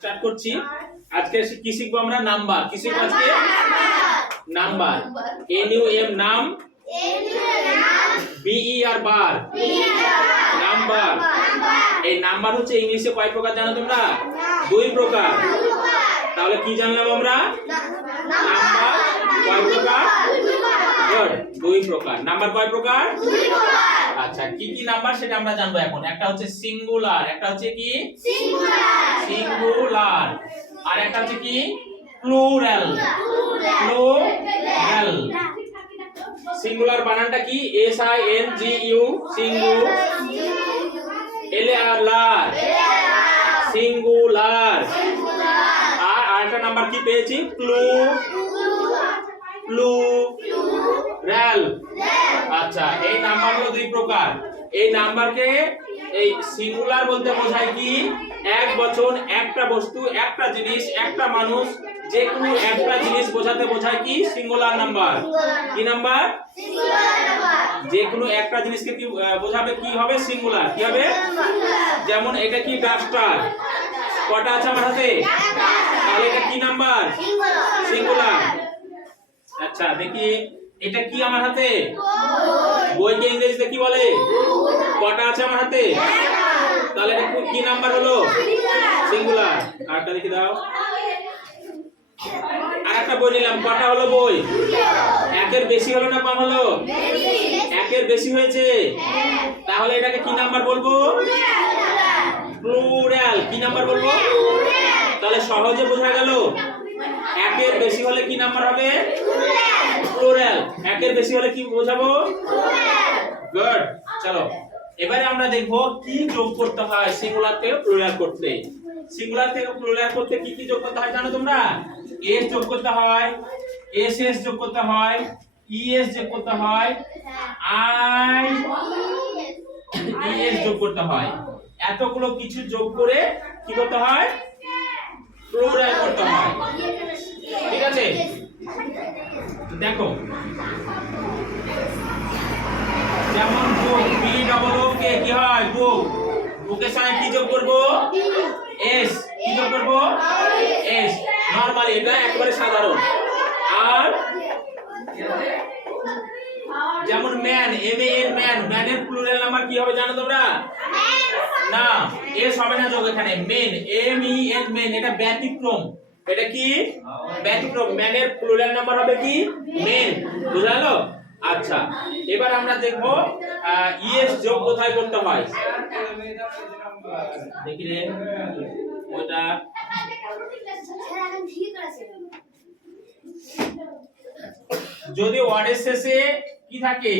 Start করছি। আজকে কি শিখবো আমরা? নাম্বার। কি শিখবো আজকে? নাম্বার। NUM নাম, BER বার, নাম্বার। এই নাম্বার হচ্ছে ইংলিশে কয় প্রকার জানো তোমরা? দুই প্রকার। তাহলে কি জানলাম আমরা? নাম্বার কয় প্রকার? গুড, দুই প্রকার। নাম্বার কয় প্রকার? দুই প্রকার। আচ্ছা, কি কি নাম্বার সেটা আমরা জানবো এখন। একটা হচ্ছে সিঙ্গুলার, একটা হচ্ছে কি সিঙ্গুলার, আর একটা হচ্ছে কি প্লুরাল। প্লুরাল। সিঙ্গুলার বানানটা কি? SINGU, সিঙ্গু। LAR, singular. আর আরেকটা নাম্বার কি পেয়েছি? প্লুরাল। আচ্ছা, এই নাম্বারগুলো দুই প্রকার। এই নাম্বারকে এই সিঙ্গুলার বলতে বোঝায় কি? এক বচন, একটা বস্তু, একটা জিনিস, একটা মানুষ, যে কোনো একটা জিনিস বোঝাতে বোঝায় কি? Singular number. কি নাম্বার? Singular number. যে কোনো একটা জিনিসকে কি বোঝাবে? কি হবে? সিঙ্গুলার। কি হবে? যেমন এটা কি? ডাস্টার। কটা আছে আমার হাতে? তাহলে এটা কি নাম্বার? সিঙ্গুলার। আচ্ছা, দেখি এটা কি আমার হাতে? বইকে ইংরেজিতে কি বলে? কটা আছে আমার হাতে? তাহলে এটা কি নাম্বার হলো? সিঙ্গুলার। আরেকটা দেখি দাও। আরেকটা বই নিলাম, কটা হলো বই? একের বেশি হলো না কম হলো? একের বেশি হয়েছে। তাহলে এটাকে কি নাম্বার বলবো? প্লুরাল। কি নাম্বার বলবো? তাহলে সহজে বোঝা গেল। একের বেশি হলে কি নাম্বার হবে? প্লুরাল। একের বেশি হলে কি বোঝাবো? গুড। চলো এবারে আমরা দেখব কি যোগ করতে হয় সিঙ্গুলার থেকে প্লুরাল করতে। সিঙ্গুলার থেকে প্লুরাল করতে কি কি যোগ করতে হয় জানো তোমরা? এস যোগ করতে হয়, এসএস যোগ করতে হয়, ইএস যোগ করতে হয়, আই ইএস যোগ করতে হয়। এতগুলো কিছু যোগ করে কি করতে হয়? প্লুরাল করতে হয়। ঠিক আছে, দেখো যেমন বুক, BOOK কি হয়? বুক। বুকের সঙ্গে কি যোগ করব? এস। কি যোগ করব? এস। নরমালি এটা একেবারে সাধারণ। আর যেমন ম্যান, MAN ম্যান, ম্যানের প্লুরাল নাম্বার কি হবে জানো তোমরা? না, এস হবে না যোগ এখানে। মেন, MEN মেন, এটা ব্যতিক্রম। এটা কি? ব্যতিক্রম। ম্যানের প্লুরাল নাম্বার হবে কি? মেন। বুঝা গেল? আচ্ছা, এবার আমরা দেখব ইএস যোগ কোথায় করতে হয়। দেখি রে ওটা যদি ওয়ার্ডের শেষে কি থাকে,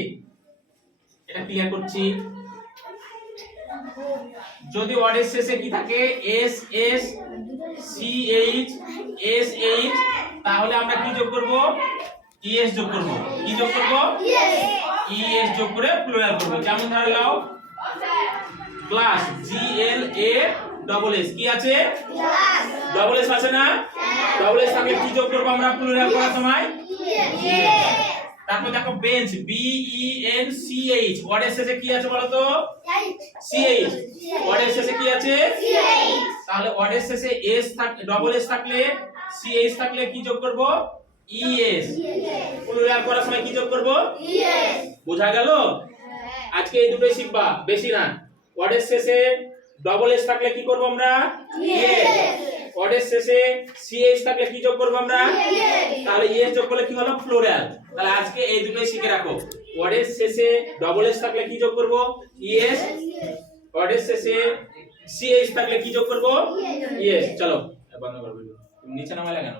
এটা ক্লিয়ার করছি। যদি ওয়ার্ডের শেষে কি থাকে? SS CH SH, তাহলে আমরা কি যোগ করব? ES যোগ করব। কি যোগ করব? ES যোগ করে প্লুরাল করব। যেমন ধরে নাও ক্লাস, GLASS। কি আছে? ডবল এস আছে না? ডবল এস থাকলে কি যোগ করব আমরা প্লুরাল করার সময়? তারপর দেখো বেঞ্চ, BENCH। ওয়ার্ডের শেষে কি আছে বলো তো? CH। ওয়ার্ডের শেষে কি আছে? তাহলে ওয়ার্ডের শেষে এস থাকলে, ডবল এস থাকলে, CH থাকলে কি যোগ করব? ES। প্লুরাল করার সময় কি যোগ করব? ES। বোঝা গেল? আজকে এই দুটোই শিখবা, বেশি না। ওয়ার্ডের শেষে ডবল এস থাকলে কি করব আমরা? ES। ওয়ার্ডের শেষে CH থাকলে কি যোগ করব আমরা? তাহলে ES যোগ করলে কি হলো? প্লুরাল। তাহলে আজকে এই দুটোই শিখে রাখো। ওয়ার্ডের শেষে ডবল এস থাকলে কি যোগ করব? ES। ওয়ার্ডের শেষে CH থাকলে কি যোগ করব? ES। চলো বন্ধ করো ভিডিও। তুমি নিচে নামালে কেন?